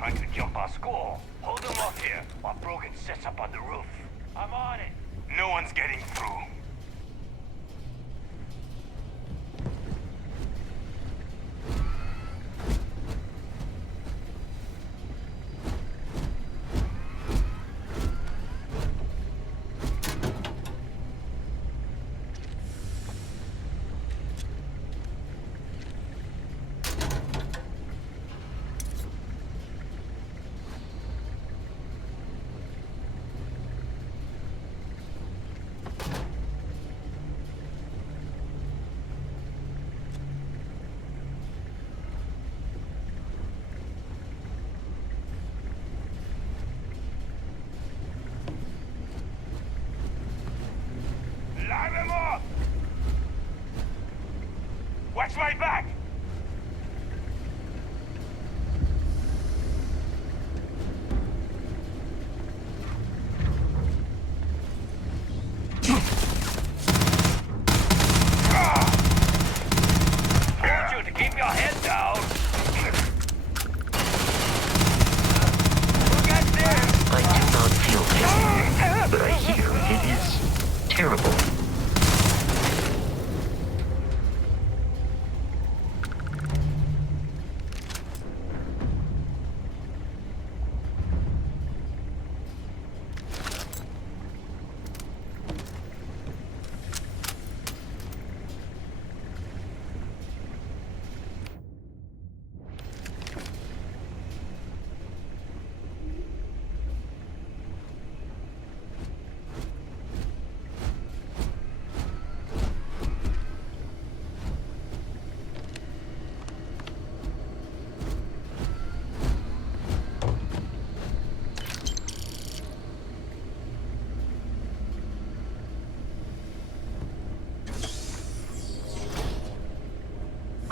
trying to jump our school. Hold them off here while Brogan sets up on the roof. I'm on it. No one's getting through. Live him up! Watch my back! Told you to keep your head down! Look at this! I do not feel pain, but I hear it is terrible.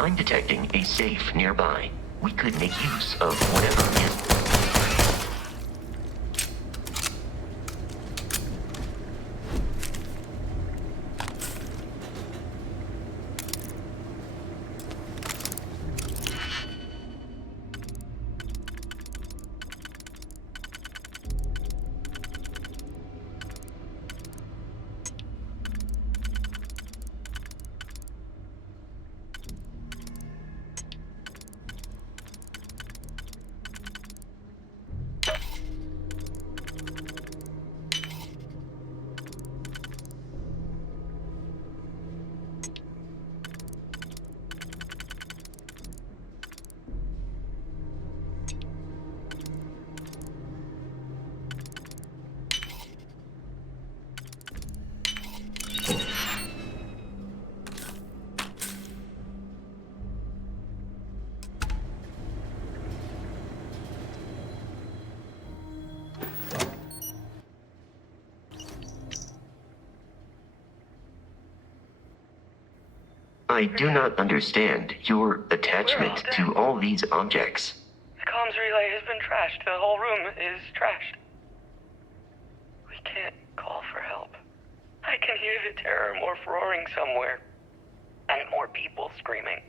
I'm detecting a safe nearby. We could make use of whatever is. I do not understand your attachment to all these objects. The comms relay has been trashed. The whole room is trashed. We can't call for help. I can hear the terror morph roaring somewhere. And more people screaming.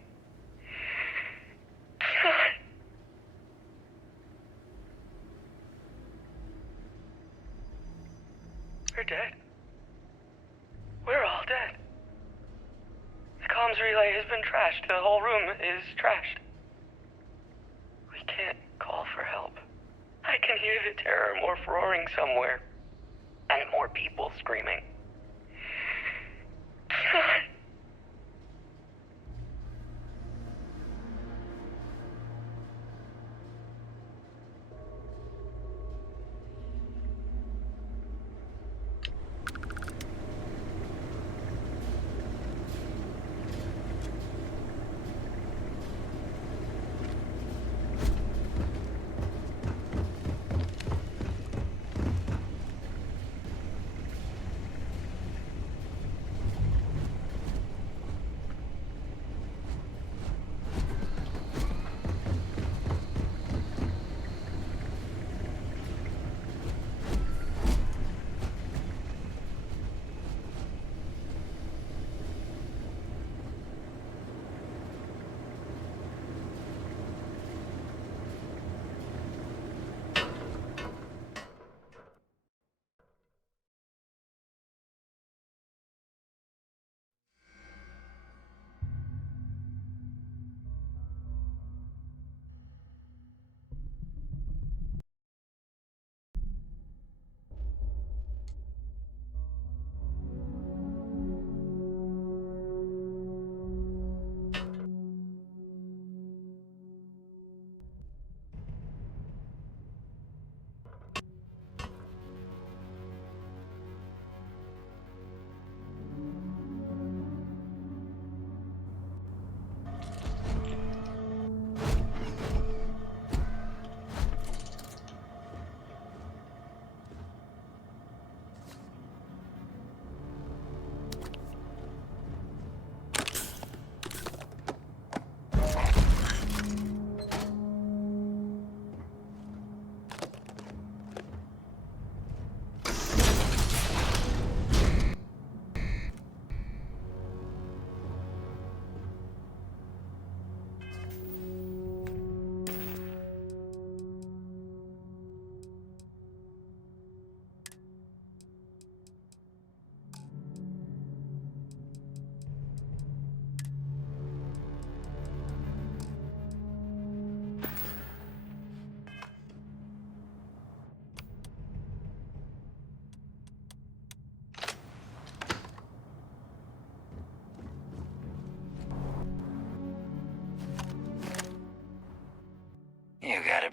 God. We're dead. We're all dead. The comms relay has been trashed. The whole room is trashed. We can't call for help. I can hear the terror morph roaring somewhere. And more people screaming. God.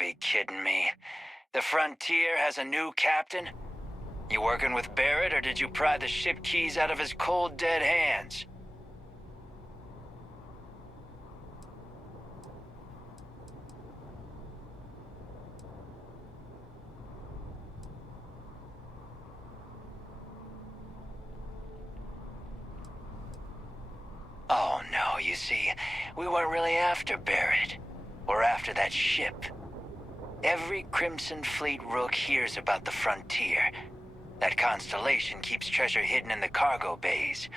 be kidding me. The Frontier has a new captain? You working with Barrett, or did you pry the ship keys out of his cold, dead hands? Oh no, you see, we weren't really after Barrett. We're after that ship. Every Crimson Fleet rook hears about the Frontier. That constellation keeps treasure hidden in the cargo bays.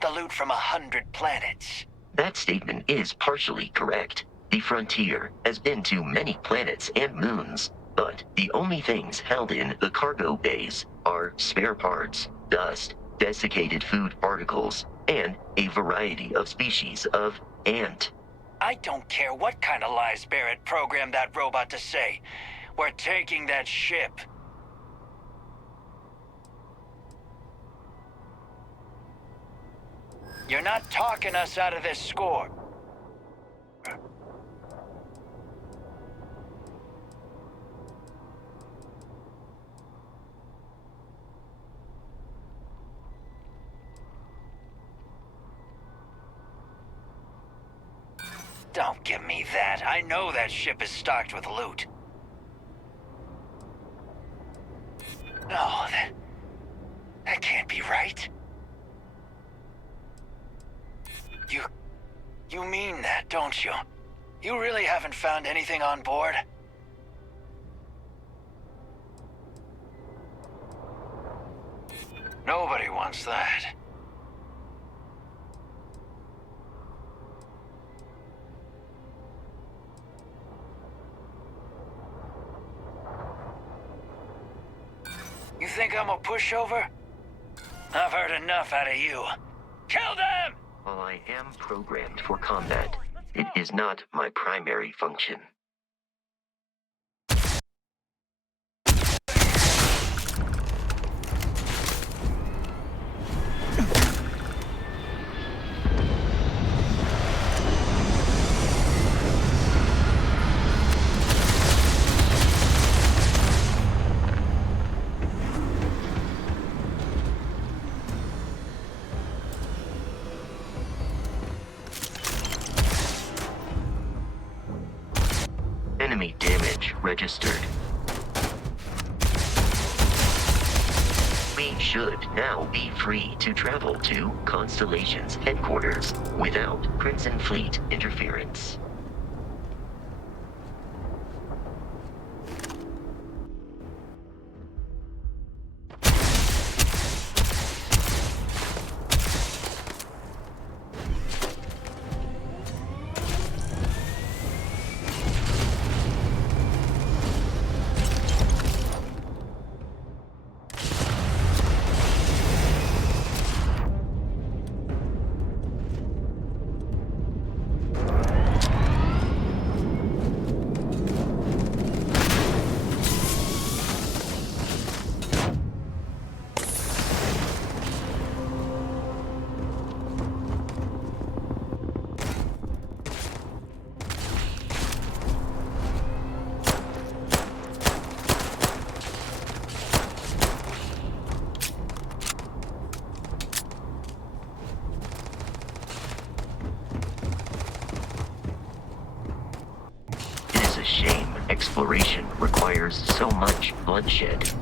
The loot from 100 planets. That statement is partially correct. The Frontier has been to many planets and moons, but the only things held in the cargo bays are spare parts, dust, desiccated food particles, and a variety of species of ant. I don't care what kind of lies Barrett programmed that robot to say. We're taking that ship. You're not talking us out of this score. Don't give me that. I know that ship is stocked with loot. No, that can't be right. You mean that, don't you? You really haven't found anything on board? Nobody wants that. You think I'm a pushover? I've heard enough out of you. Kill them! While I am programmed for combat, it is not my primary function. Enemy damage registered. We should now be free to travel to Constellation's headquarters without Crimson Fleet interference. A shame exploration requires so much bloodshed.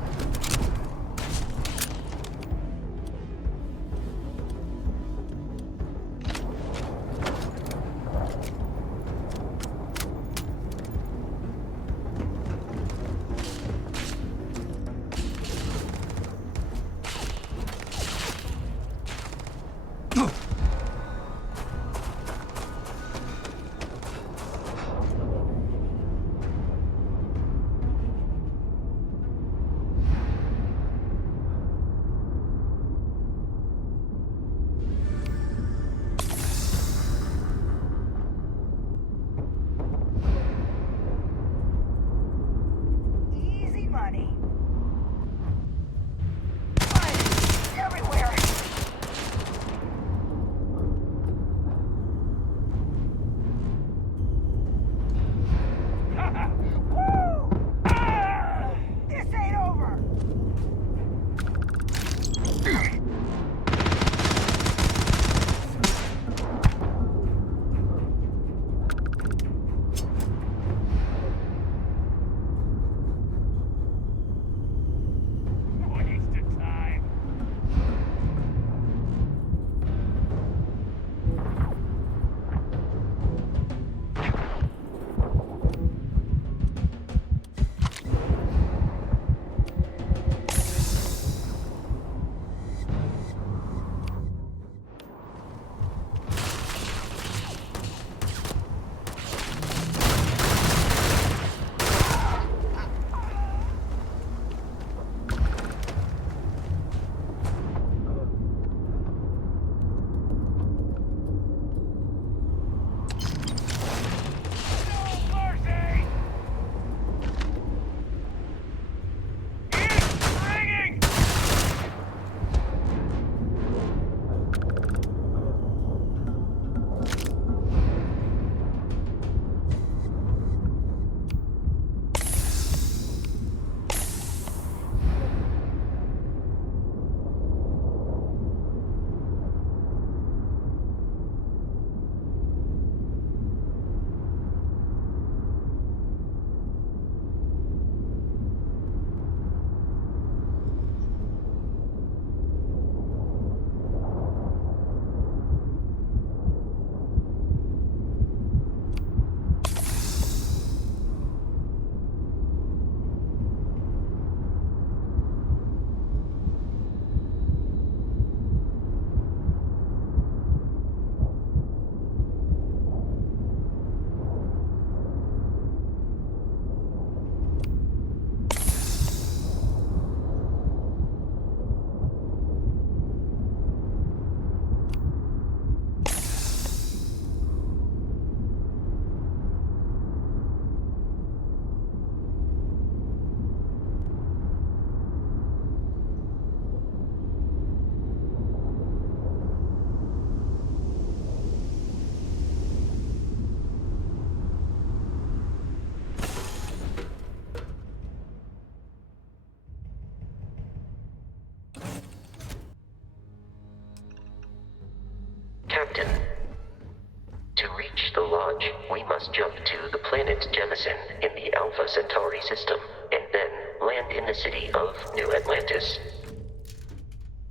Jamison in the Alpha Centauri system, and then land in the city of New Atlantis.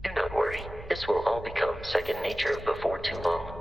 Do not worry, this will all become second nature before too long.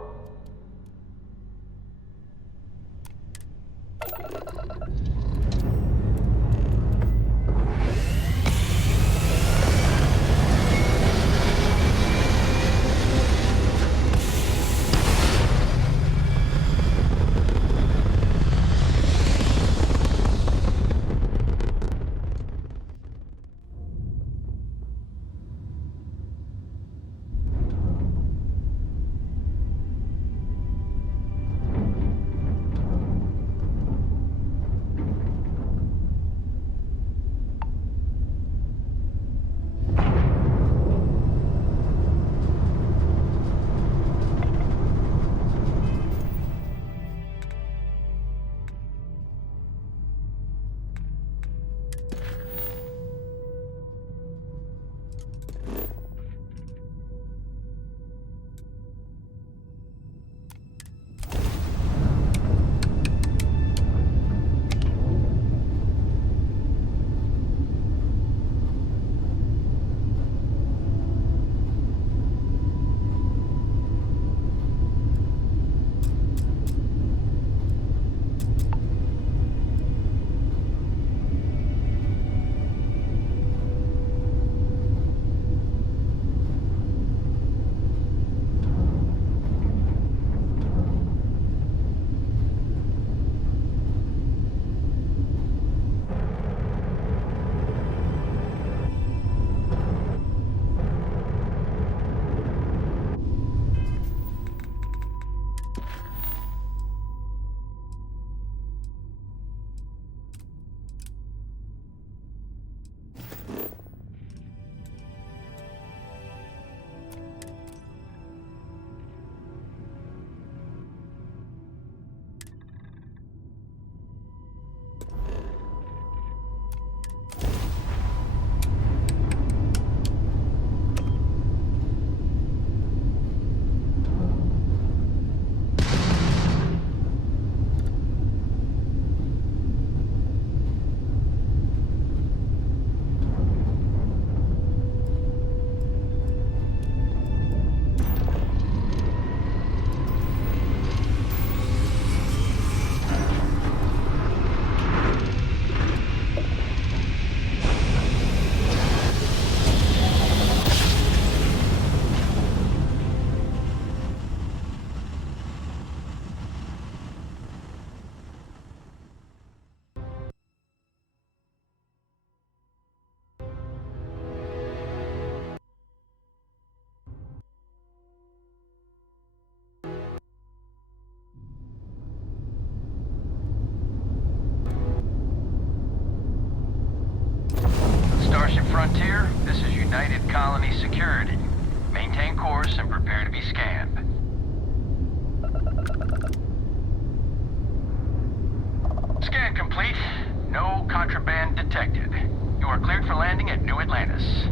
Starship Frontier, this is United Colony Security. Maintain course and prepare to be scanned. Scan complete. No contraband detected. You are cleared for landing at New Atlantis.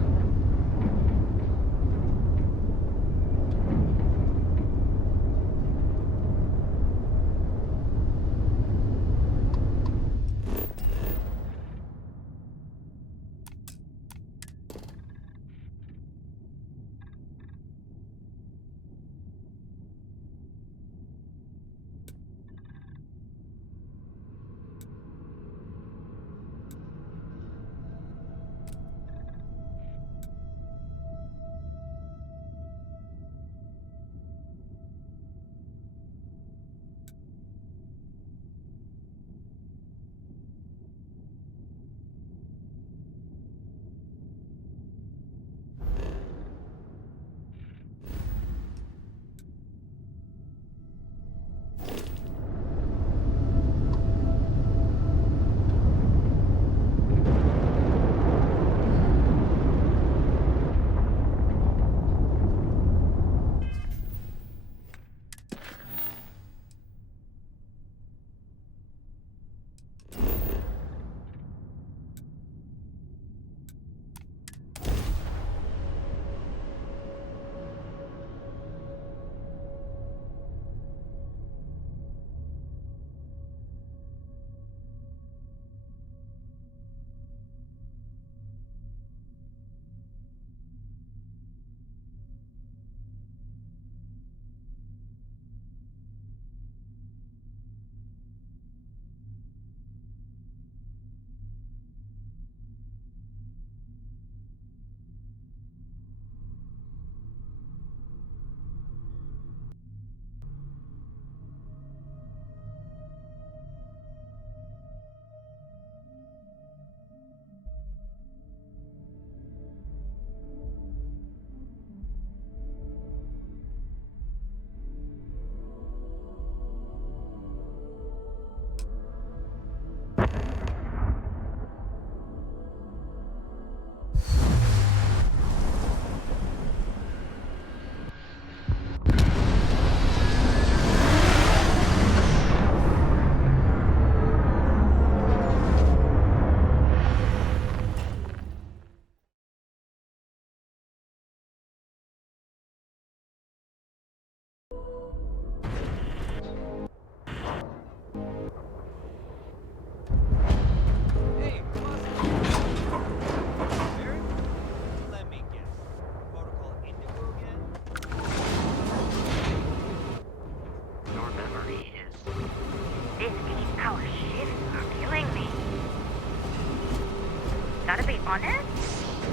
Gotta be honest,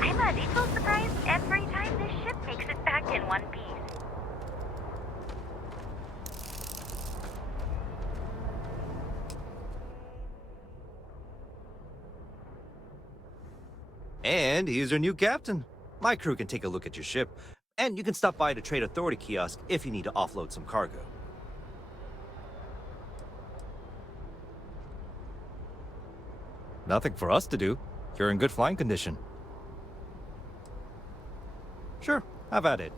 I'm a little surprised every time this ship makes it back in one piece. And here's your new captain. My crew can take a look at your ship, and you can stop by the Trade Authority kiosk if you need to offload some cargo. Nothing for us to do. You're in good flying condition. Sure, have at it.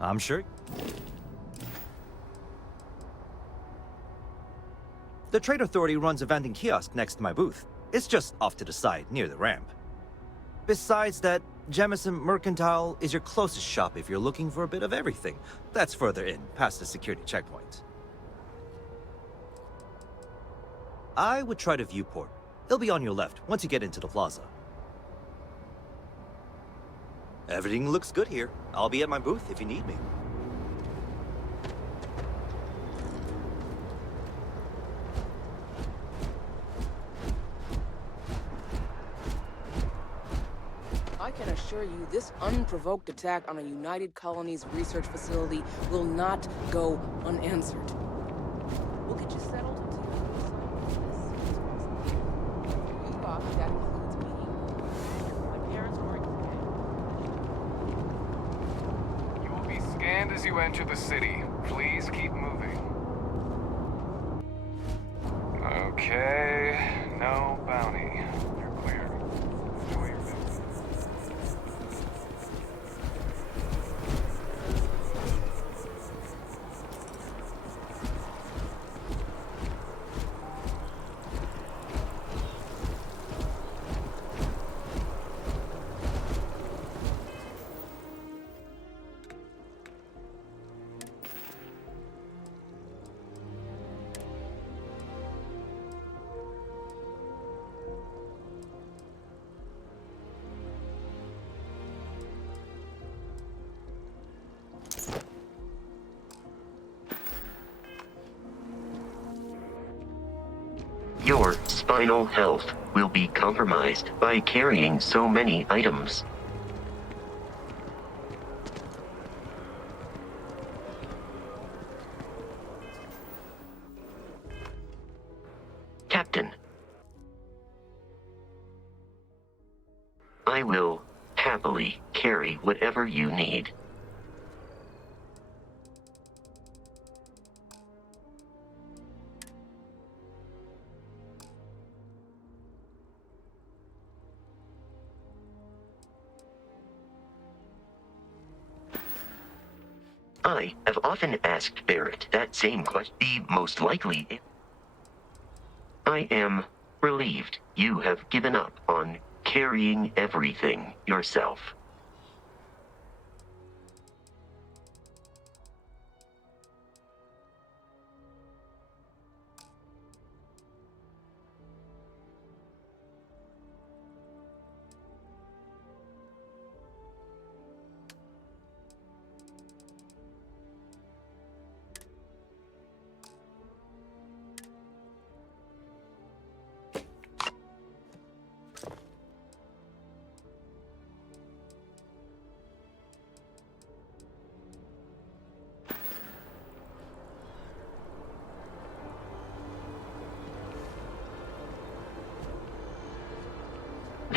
I'm sure. The Trade Authority runs a vending kiosk next to my booth. It's just off to the side, near the ramp. Besides that, Jemison Mercantile is your closest shop if you're looking for a bit of everything. That's further in, past the security checkpoint. I would try the viewport. It'll be on your left once you get into the plaza. Everything looks good here. I'll be at my booth if you need me. I can assure you this unprovoked attack on a United Colonies research facility will not go unanswered. We'll get you settled until you Bobby, that includes me. My parents are You will be scanned as you enter the city. Please keep moving. Okay, no bounty. You're clear. Enjoy your visit. Your spinal health will be compromised by carrying so many items. Captain, I will happily carry whatever you need. I have often asked Barrett that same question. The most likely. I am relieved you have given up on carrying everything yourself.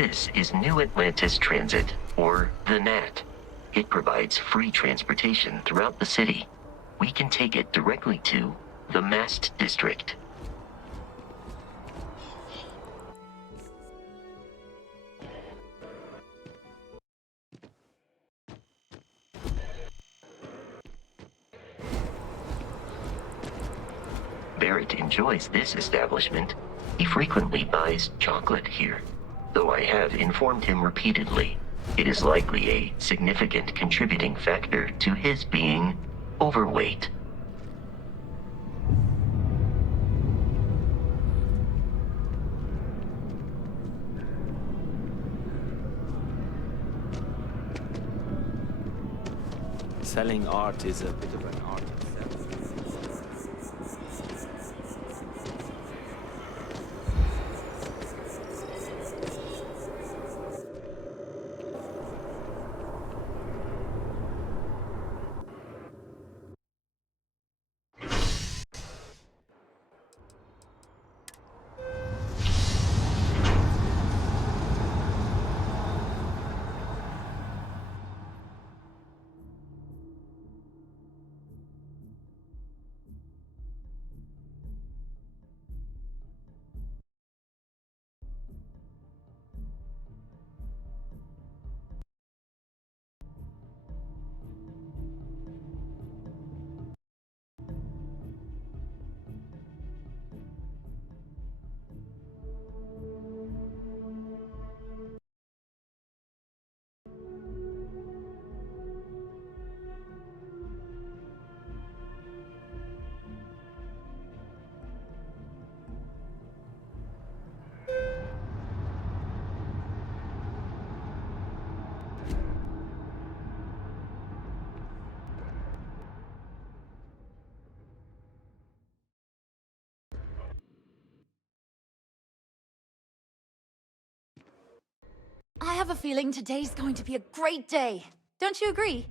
This is New Atlantis Transit, or the NAT. It provides free transportation throughout the city. We can take it directly to the Mast District. Barrett enjoys this establishment. He frequently buys chocolate here, though I have informed him repeatedly it is likely a significant contributing factor to his being overweight. Selling art is a bit of an art itself. I have a feeling today's going to be a great day. Don't you agree?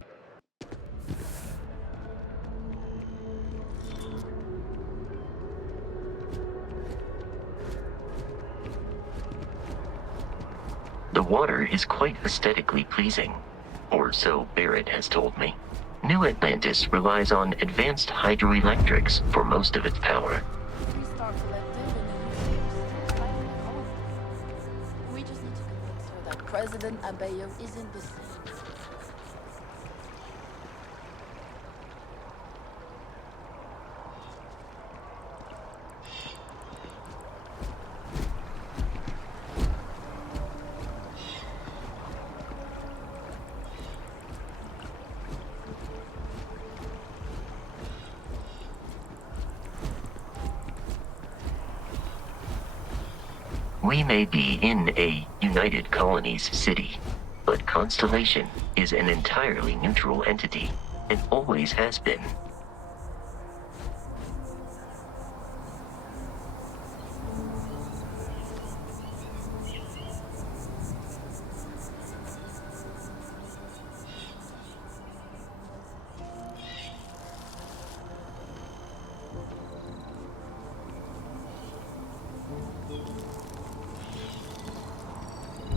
The water is quite aesthetically pleasing, or so Barrett has told me. New Atlantis relies on advanced hydroelectrics for most of its power. Restart Collective in the UK is still fighting at home. We just need to convince her that President Abeyo isn't the same. We may be in a United Colonies city, but Constellation is an entirely neutral entity, and always has been.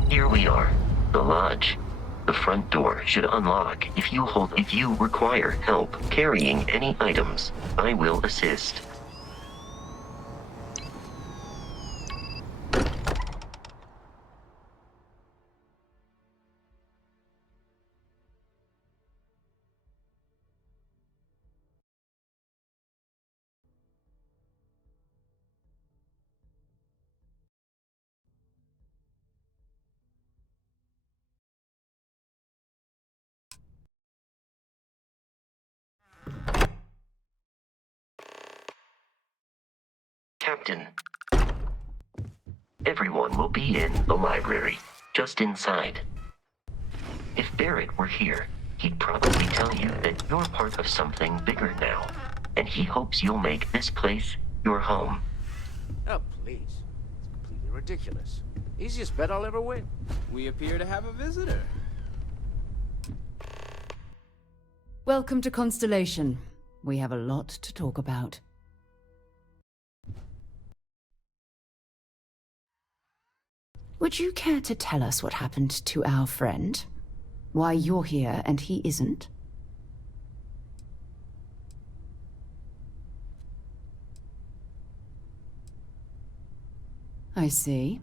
Here we are, the lodge. The front door should unlock if you require help carrying any items. I will assist. Captain, everyone will be in the library, just inside. If Barrett were here, he'd probably tell you that you're part of something bigger now, and he hopes you'll make this place your home. Oh, please. It's completely ridiculous. Easiest bet I'll ever win. We appear to have a visitor. Welcome to Constellation. We have a lot to talk about. Would you care to tell us what happened to our friend? Why you're here and he isn't? I see.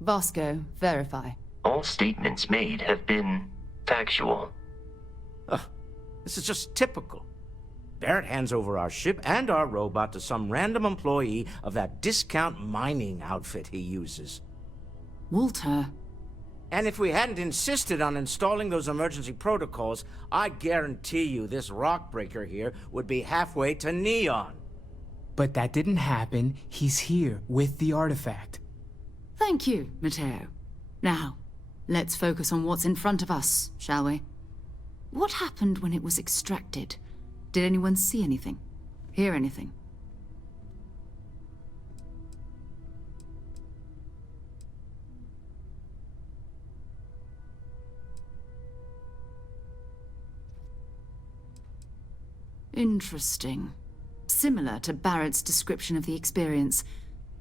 Vasco, verify. All statements made have been factual. Ugh, this is just typical. Barrett hands over our ship and our robot to some random employee of that discount mining outfit he uses. Walter. And if we hadn't insisted on installing those emergency protocols, I guarantee you this rock breaker here would be halfway to Neon. But that didn't happen. He's here with the artifact. Thank you, Matteo. Now, let's focus on what's in front of us, shall we? What happened when it was extracted? Did anyone see anything? Hear anything? Interesting. Similar to Barrett's description of the experience,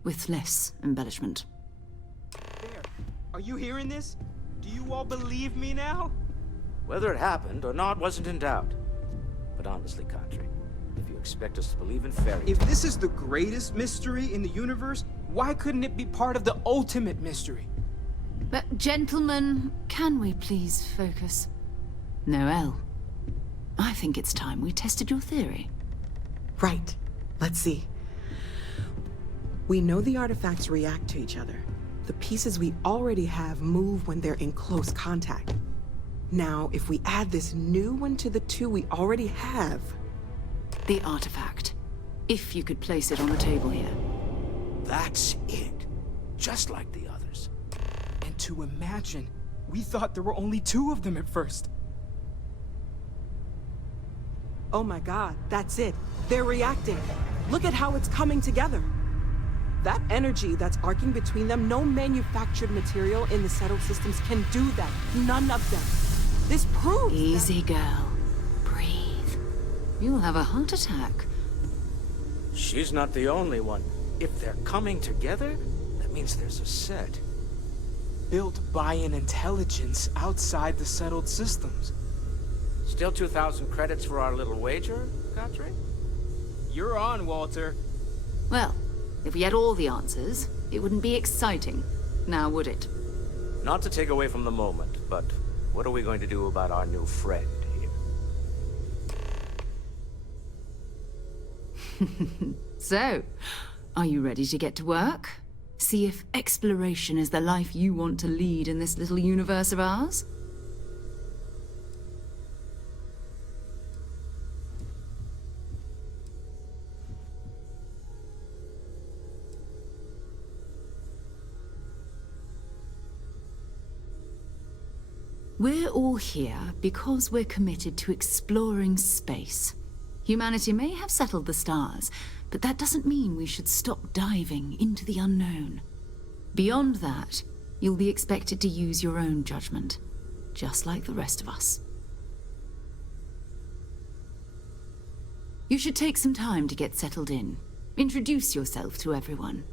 with less embellishment. There. Are you hearing this? Do you all believe me now? Whether it happened or not wasn't in doubt. But honestly, Country, if you expect us to believe in fairy tales... If this is the greatest mystery in the universe, why couldn't it be part of the ultimate mystery? But, gentlemen, can we please focus? Noel, I think it's time we tested your theory. Right. Let's see. We know the artifacts react to each other. The pieces we already have move when they're in close contact. Now, if we add this new one to the two we already have... The artifact. If you could place it on the table here. That's it. Just like the others. And to imagine, we thought there were only two of them at first. Oh my god, that's it. They're reacting. Look at how it's coming together. That energy that's arcing between them, no manufactured material in the settled systems can do that. None of them. This proves Easy, girl. Breathe. You'll have a heart attack. She's not the only one. If they're coming together, that means there's a set. Built by an intelligence outside the settled systems. Still 2,000 credits for our little wager, Country? You're on, Walter. Well, if we had all the answers, it wouldn't be exciting, now would it? Not to take away from the moment, but what are we going to do about our new friend here? So, are you ready to get to work? See if exploration is the life you want to lead in this little universe of ours? We're all here because we're committed to exploring space. Humanity may have settled the stars, but that doesn't mean we should stop diving into the unknown. Beyond that, you'll be expected to use your own judgment, just like the rest of us. You should take some time to get settled in. Introduce yourself to everyone.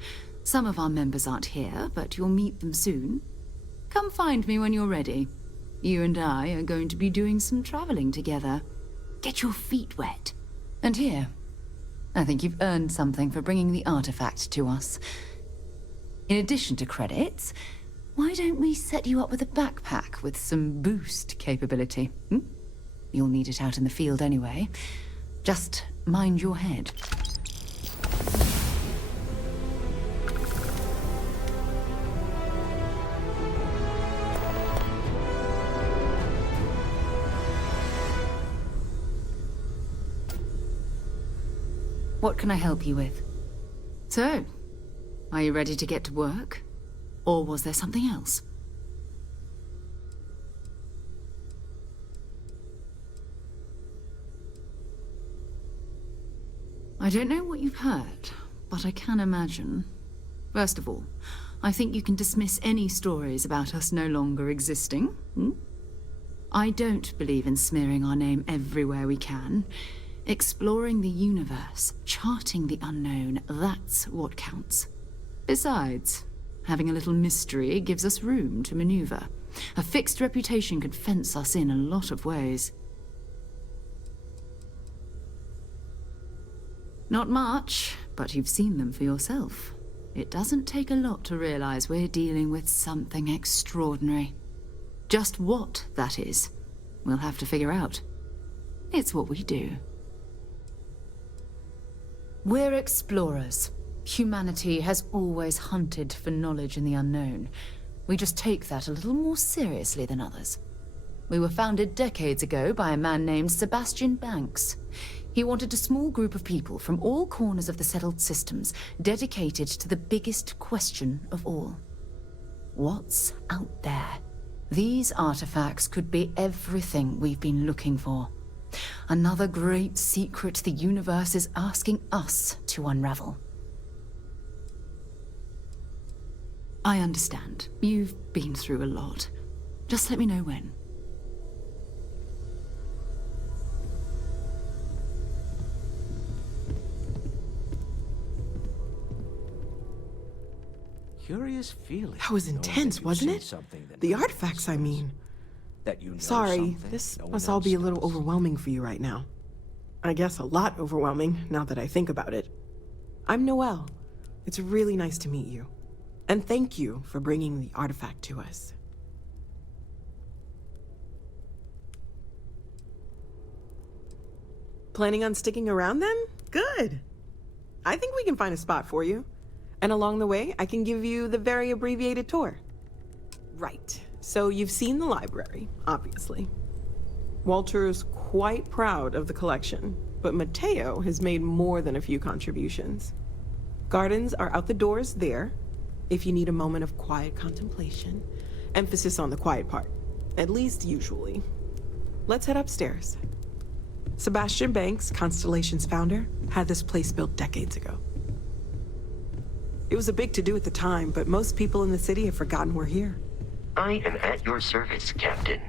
Some of our members aren't here, but you'll meet them soon. Come find me when you're ready. You and I are going to be doing some traveling together. Get your feet wet. And here, I think you've earned something for bringing the artifact to us. In addition to credits, why don't we set you up with a backpack with some boost capability? You'll need it out in the field anyway. Just mind your head. What can I help you with? So, are you ready to get to work? Or was there something else? I don't know what you've heard, but I can imagine. First of all, I think you can dismiss any stories about us no longer existing. I don't believe in smearing our name everywhere we can. Exploring the universe, charting the unknown, that's what counts. Besides, Having a little mystery gives us room to maneuver. A fixed reputation could fence us in a lot of ways. Not much, but you've seen them for yourself. It doesn't take a lot to realize we're dealing with something extraordinary. Just what that is, we'll have to figure out. It's what we do. We're explorers. Humanity has always hunted for knowledge in the unknown. We just take that a little more seriously than others. We were founded decades ago by a man named Sebastian Banks. He wanted a small group of people from all corners of the settled systems dedicated to the biggest question of all. What's out there? These artifacts could be everything we've been looking for. Another great secret the universe is asking us to unravel. I understand. You've been through a lot. Just let me know when. Curious feeling. That was intense, wasn't it? The artifacts, I mean. That you know Sorry, something this no one must all be a else little knows. overwhelming for you right now. I guess a lot overwhelming, now that I think about it. I'm Noelle. It's really nice to meet you. And thank you for bringing the artifact to us. Planning on sticking around then? Good. I think we can find a spot for you. And along the way, I can give you the very abbreviated tour. Right. So you've seen the library, obviously. Walter's quite proud of the collection, but Mateo has made more than a few contributions. Gardens are out the doors there, if you need a moment of quiet contemplation. Emphasis on the quiet part, at least usually. Let's head upstairs. Sebastian Banks, Constellation's founder, had this place built decades ago. It was a big to-do at the time, but most people in the city have forgotten we're here. I am at your service, Captain.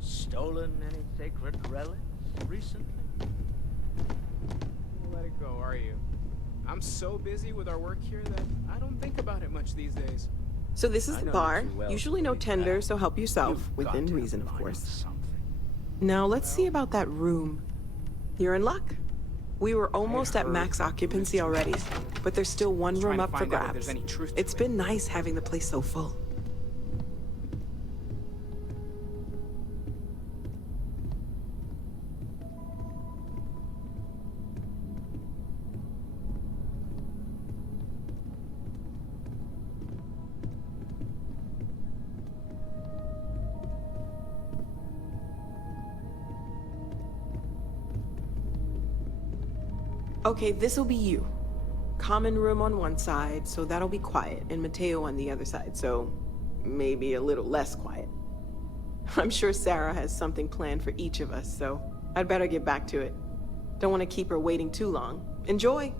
Stolen any sacred relics recently? Let it go, are you? I'm so busy with our work here that I don't think about it much these days. So this is I the know bar. you too well Usually to no believe tender, that. so help yourself, You've got within to reason, of line up course. something. Now let's see about that room. You're in luck. We were almost at heard max from occupancy Mr. already, but there's still one Trying room to up for find out if grabs. there's any truth to It's it. been nice having the place so full. Okay, this'll be you. Common room on one side, so that'll be quiet, and Mateo on the other side, so maybe a little less quiet. I'm sure Sarah has something planned for each of us, so I'd better get back to it. Don't want to keep her waiting too long. Enjoy!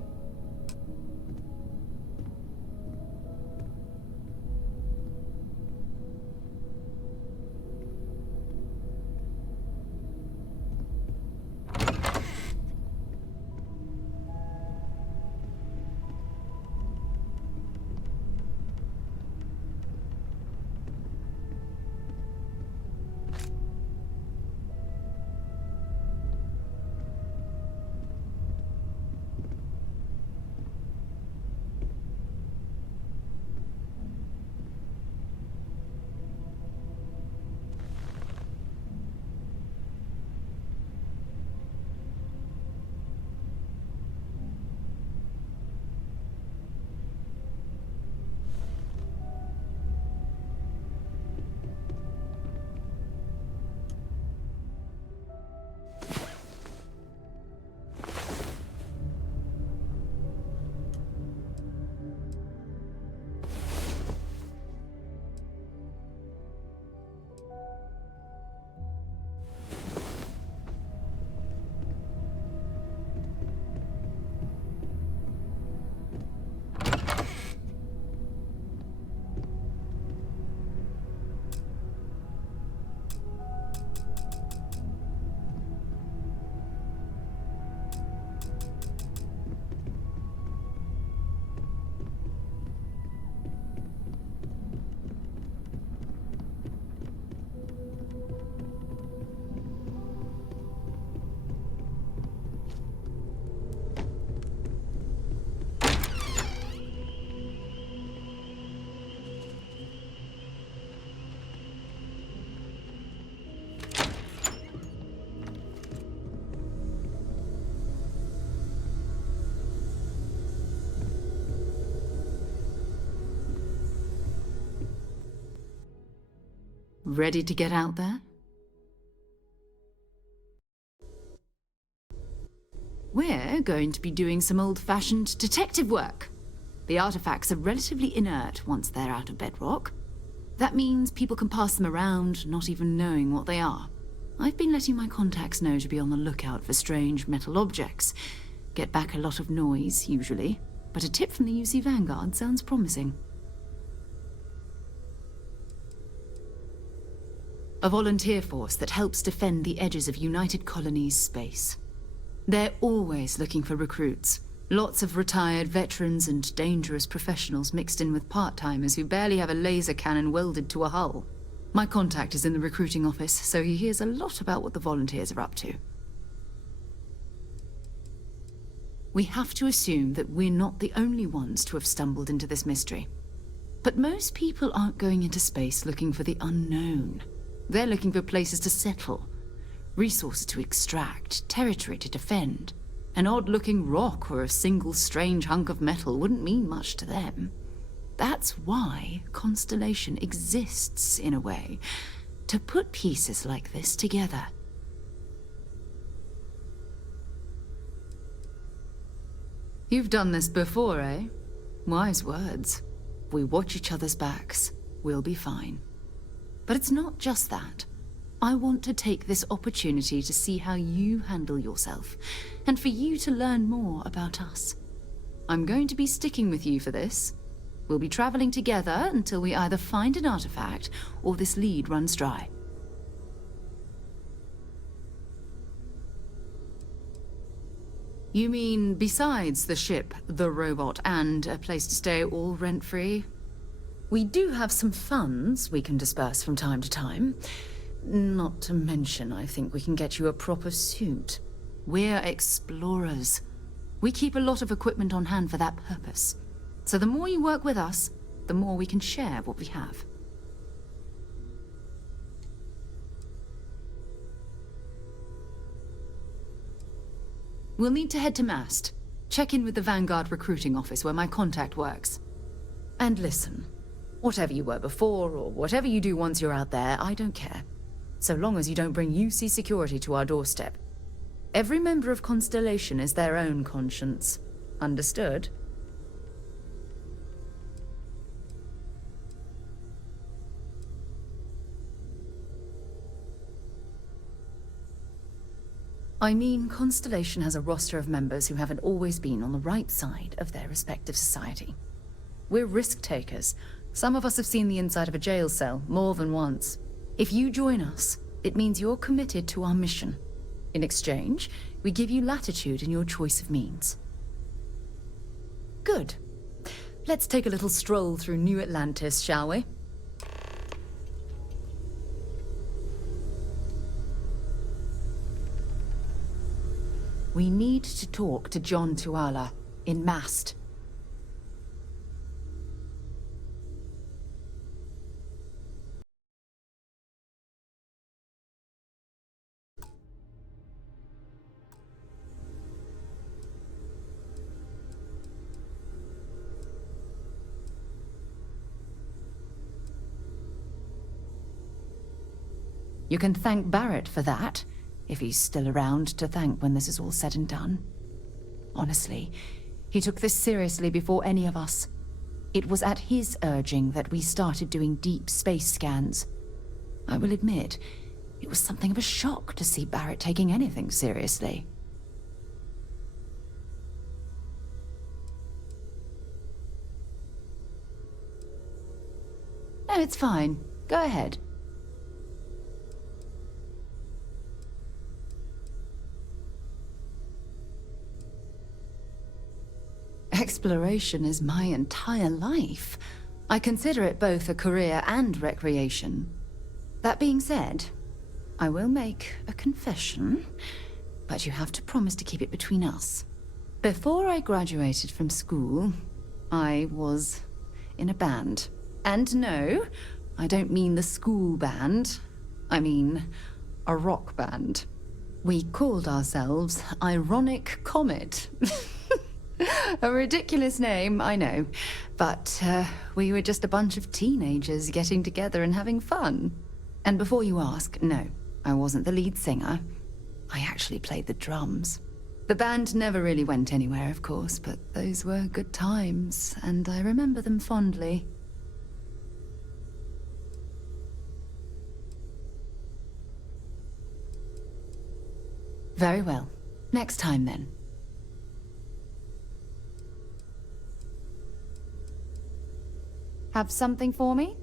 Ready to get out there? We're going to be doing some old-fashioned detective work. The artifacts are relatively inert once they're out of bedrock. That means people can pass them around, not even knowing what they are. I've been letting my contacts know to be on the lookout for strange metal objects. Get back a lot of noise, usually, but a tip from the UC Vanguard sounds promising. A volunteer force that helps defend the edges of United Colonies space. They're always looking for recruits. Lots of retired veterans and dangerous professionals mixed in with part-timers who barely have a laser cannon welded to a hull. My contact is in the recruiting office, so he hears a lot about what the volunteers are up to. We have to assume that we're not the only ones to have stumbled into this mystery. But most people aren't going into space looking for the unknown. They're looking for places to settle, resources to extract, territory to defend. An odd-looking rock or a single strange hunk of metal wouldn't mean much to them. That's why Constellation exists, in a way, to put pieces like this together. You've done this before, eh? Wise words. If we watch each other's backs, we'll be fine. But it's not just that. I want to take this opportunity to see how you handle yourself, and for you to learn more about us. I'm going to be sticking with you for this. We'll be traveling together until we either find an artifact or this lead runs dry. You mean besides the ship, the robot, and a place to stay all rent-free? We do have some funds we can disperse from time to time. Not to mention, I think we can get you a proper suit. We're explorers. We keep a lot of equipment on hand for that purpose. So the more you work with us, the more we can share what we have. We'll need to head to Mast. Check in with the Vanguard recruiting office where my contact works. And listen, whatever you were before, or whatever you do once you're out there, I don't care. So long as you don't bring UC security to our doorstep. Every member of Constellation is their own conscience. Understood? I mean, Constellation has a roster of members who haven't always been on the right side of their respective society. We're risk-takers. Some of us have seen the inside of a jail cell more than once. If you join us, it means you're committed to our mission. In exchange, we give you latitude in your choice of means. Good. Let's take a little stroll through New Atlantis, shall we? We need to talk to John Tuala in Mast. You can thank Barrett for that, if he's still around to thank when this is all said and done. Honestly, he took this seriously before any of us. It was at his urging that we started doing deep space scans. I will admit, it was something of a shock to see Barrett taking anything seriously. No, it's fine. Go ahead. Exploration is my entire life. I consider it both a career and recreation. That being said, I will make a confession, but you have to promise to keep it between us. Before I graduated from school, I was in a band. And no, I don't mean the school band. I mean a rock band. We called ourselves Ironic Comet. A ridiculous name, I know. But we were just a bunch of teenagers getting together and having fun. And before you ask, no, I wasn't the lead singer. I actually played the drums. The band never really went anywhere, of course, but those were good times, and I remember them fondly. Very well. Next time, then. Have something for me?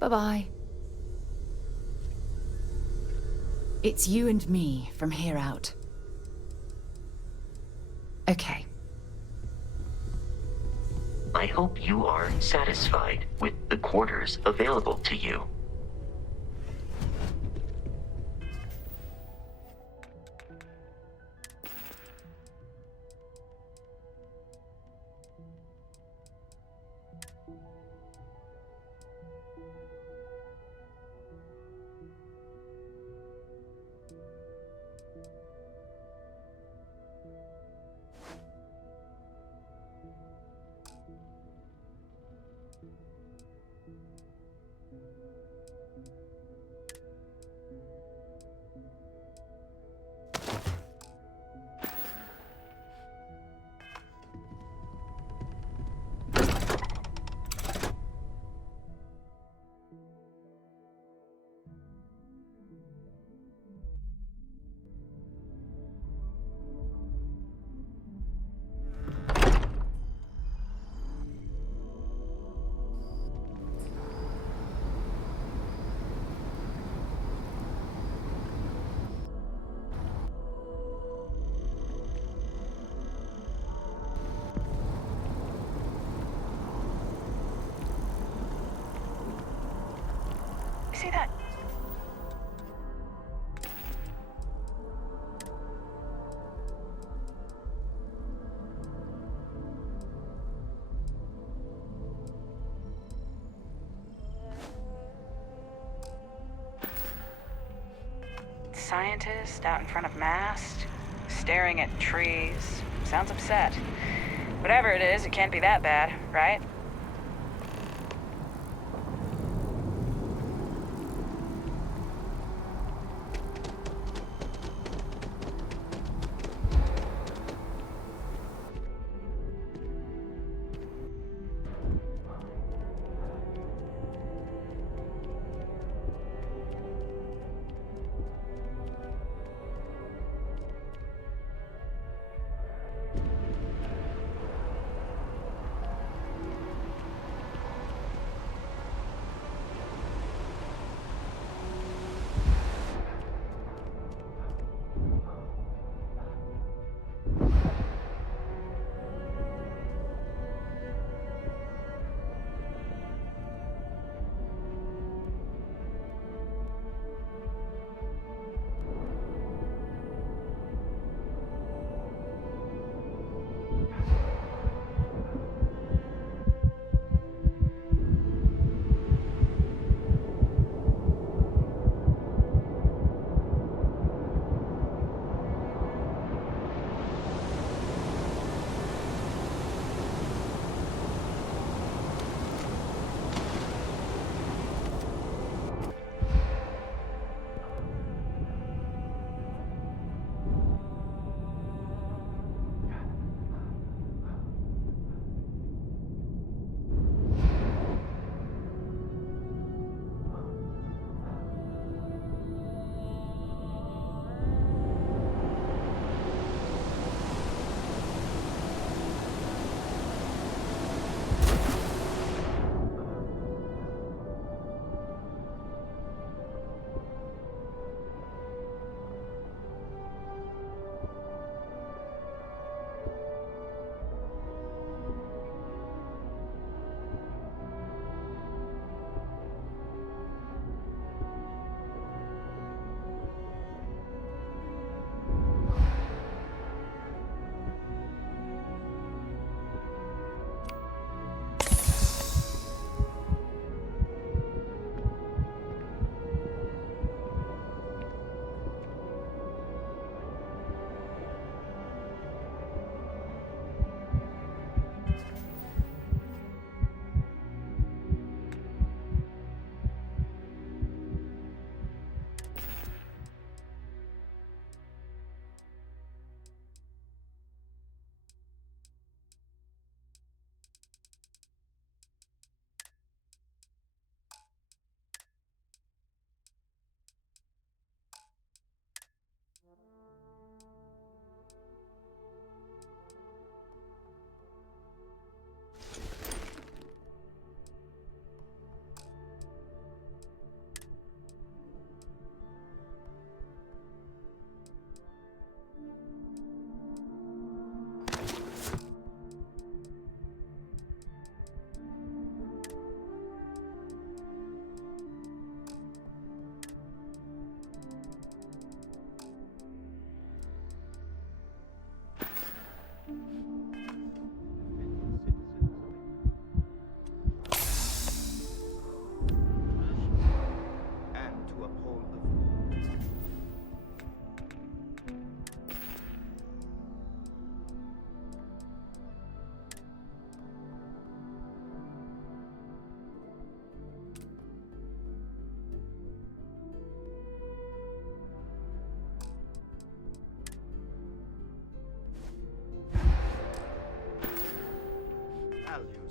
Bye-bye. It's you and me from here out. Okay. I hope you are satisfied with the quarters available to you. See that? Scientist out in front of mast, staring at trees. Sounds upset. Whatever it is, it can't be that bad, right?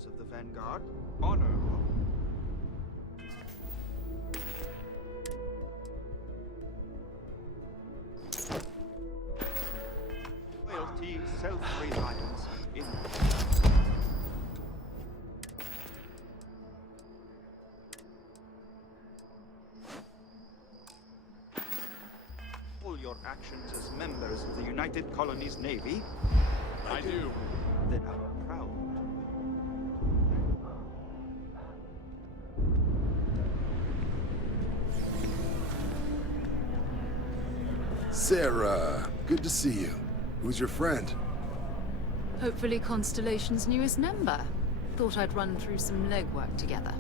members of the Vanguard. Honorable. Loyalty, self-reliance, in... All your actions as members of the United Colonies Navy. I do. Then I'm proud. Sarah, good to see you. Who's your friend? Hopefully Constellation's newest member. Thought I'd run through some legwork together.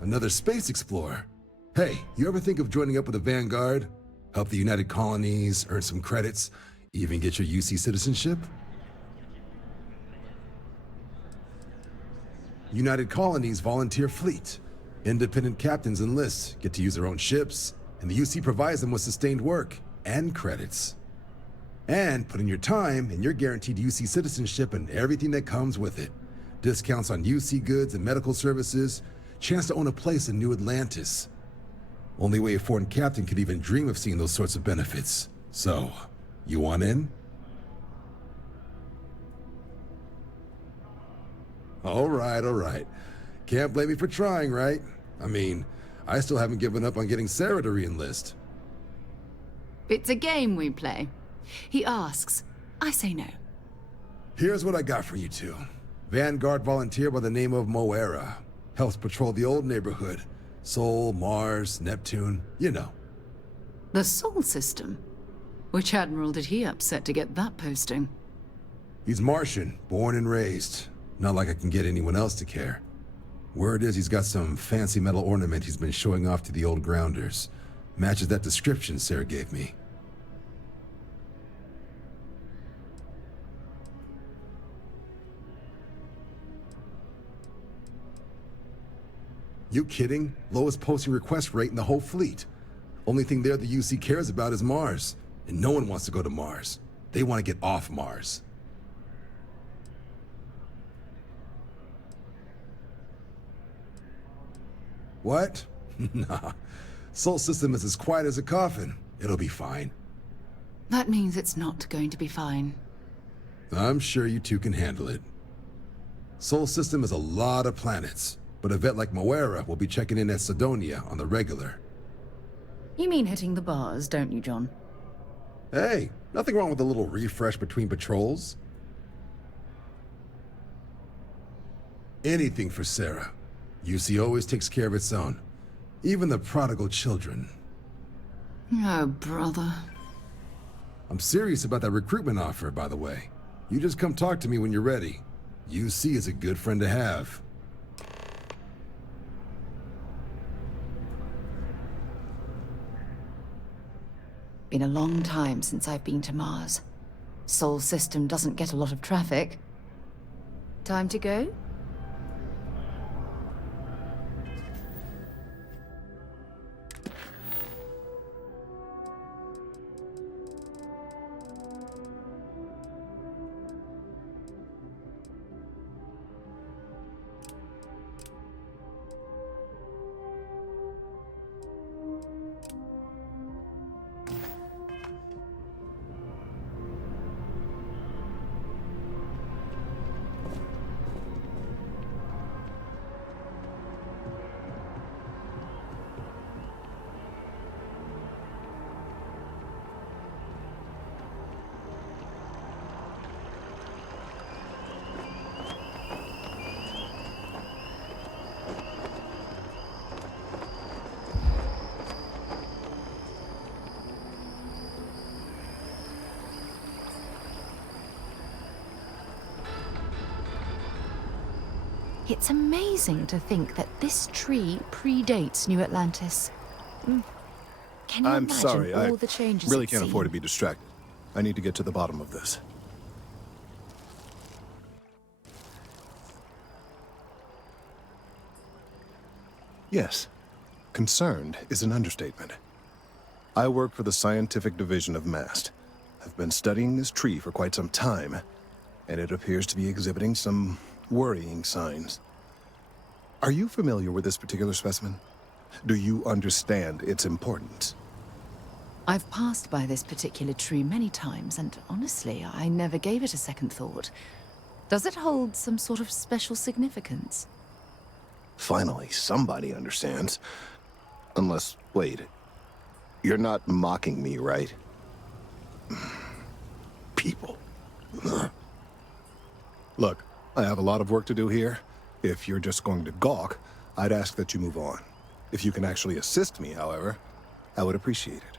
Another space explorer. Hey, you ever think of joining up with the Vanguard? Help the United Colonies, earn some credits, even get your UC citizenship? United Colonies volunteer fleet. Independent captains enlist, get to use their own ships, and the UC provides them with sustained work and credits. And put in your time, and you're guaranteed UC citizenship and everything that comes with it. Discounts on UC goods and medical services, chance to own a place in New Atlantis. Only way a foreign captain could even dream of seeing those sorts of benefits. So, you want in? All right. Can't blame me for trying, right? I mean, I still haven't given up on getting Sarah to re-enlist. It's a game we play. He asks, I say no. Here's what I got for you two. Vanguard volunteer by the name of Moera. Helps patrol the old neighborhood. Sol, Mars, Neptune, you know. The Sol system? Which admiral did he upset to get that posting? He's Martian, born and raised. Not like I can get anyone else to care. Word is he's got some fancy metal ornament he's been showing off to the old grounders. Matches that description Sarah gave me. You kidding? Lowest posting request rate in the whole fleet. Only thing there the UC cares about is Mars. And no one wants to go to Mars. They want to get off Mars. What? Nah. Sol system is as quiet as a coffin. It'll be fine. That means it's not going to be fine. I'm sure you two can handle it. Sol system is a lot of planets. But a vet like Moera will be checking in at Sidonia on the regular. You mean hitting the bars, don't you, John? Hey, nothing wrong with a little refresh between patrols. Anything for Sarah. UC always takes care of its own. Even the prodigal children. Oh, brother. I'm serious about that recruitment offer, by the way. You just come talk to me when you're ready. UC is a good friend to have. Been a long time since I've been to Mars. Sol system doesn't get a lot of traffic. Time to go? It's amazing to think that this tree predates New Atlantis. Can you I'm imagine sorry, all I the changes really it's can't seen? afford to be distracted. I need to get to the bottom of this. Yes, concerned is an understatement. I work for the scientific division of MAST. I've been studying this tree for quite some time, and it appears to be exhibiting some worrying signs. Are you familiar with this particular specimen? Do you understand its importance? I've passed by this particular tree many times, and honestly, I never gave it a second thought. Does it hold some sort of special significance? Finally, somebody understands. Unless, wait, you're not mocking me, right? People. Look, I have a lot of work to do here. If you're just going to gawk, I'd ask that you move on. If you can actually assist me, however, I would appreciate it.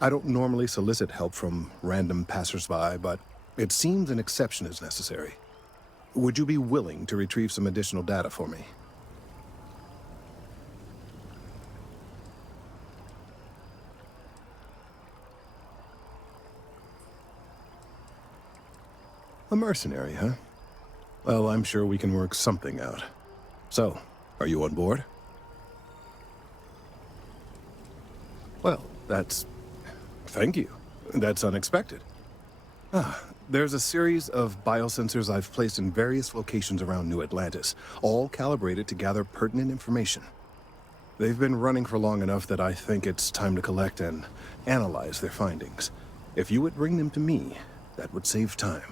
I don't normally solicit help from random passersby, but it seems an exception is necessary. Would you be willing to retrieve some additional data for me? A mercenary, huh? Well, I'm sure we can work something out. So, are you on board? Well, thank you. That's unexpected. There's a series of biosensors I've placed in various locations around New Atlantis, all calibrated to gather pertinent information. They've been running for long enough that I think it's time to collect and analyze their findings. If you would bring them to me, that would save time.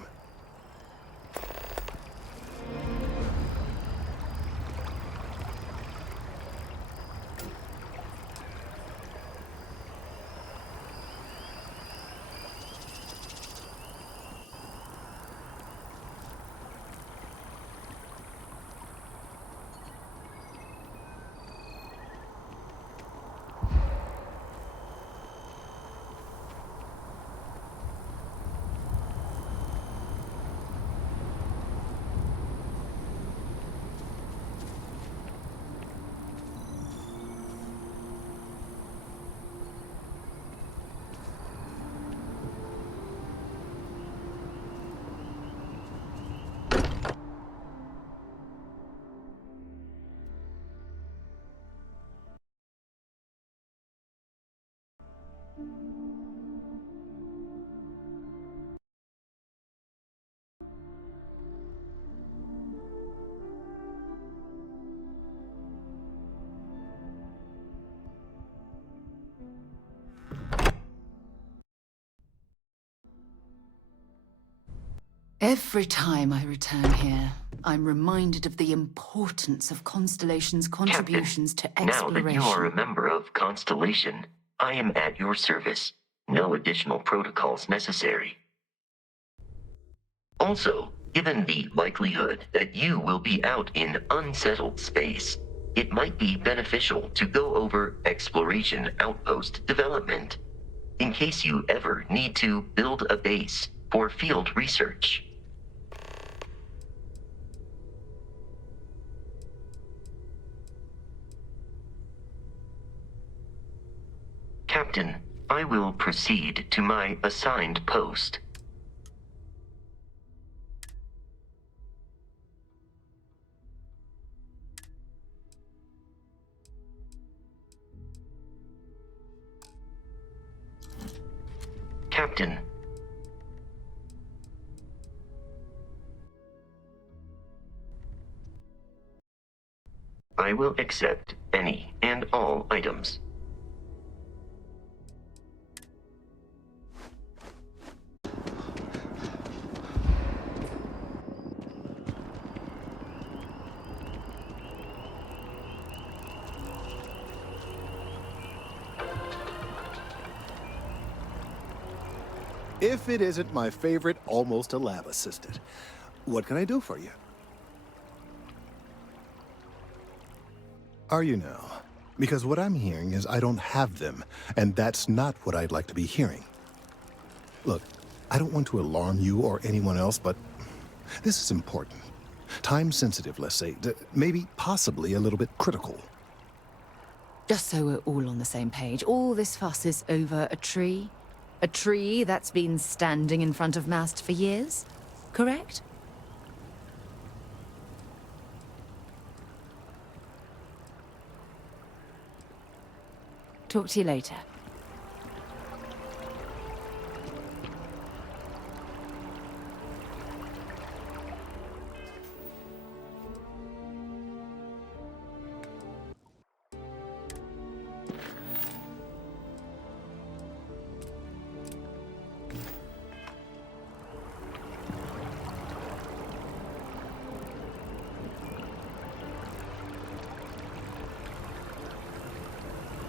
Every time I return here, I'm reminded of the importance of Constellation's contributions to exploration. Now that you are a member of Constellation, I am at your service. No additional protocols necessary. Also, given the likelihood that you will be out in unsettled space, it might be beneficial to go over exploration outpost development, in case you ever need to build a base for field research. Captain, I will proceed to my assigned post. Captain. I will accept any and all items. If it isn't my favorite almost a lab assistant, what can I do for you? Are you now? Because what I'm hearing is I don't have them, and that's not what I'd like to be hearing. Look, I don't want to alarm you or anyone else, but this is important. Time sensitive, let's say, maybe possibly a little bit critical. Just so we're all on the same page, all this fuss is over a tree? A tree that's been standing in front of Mast for years, correct? Talk to you later.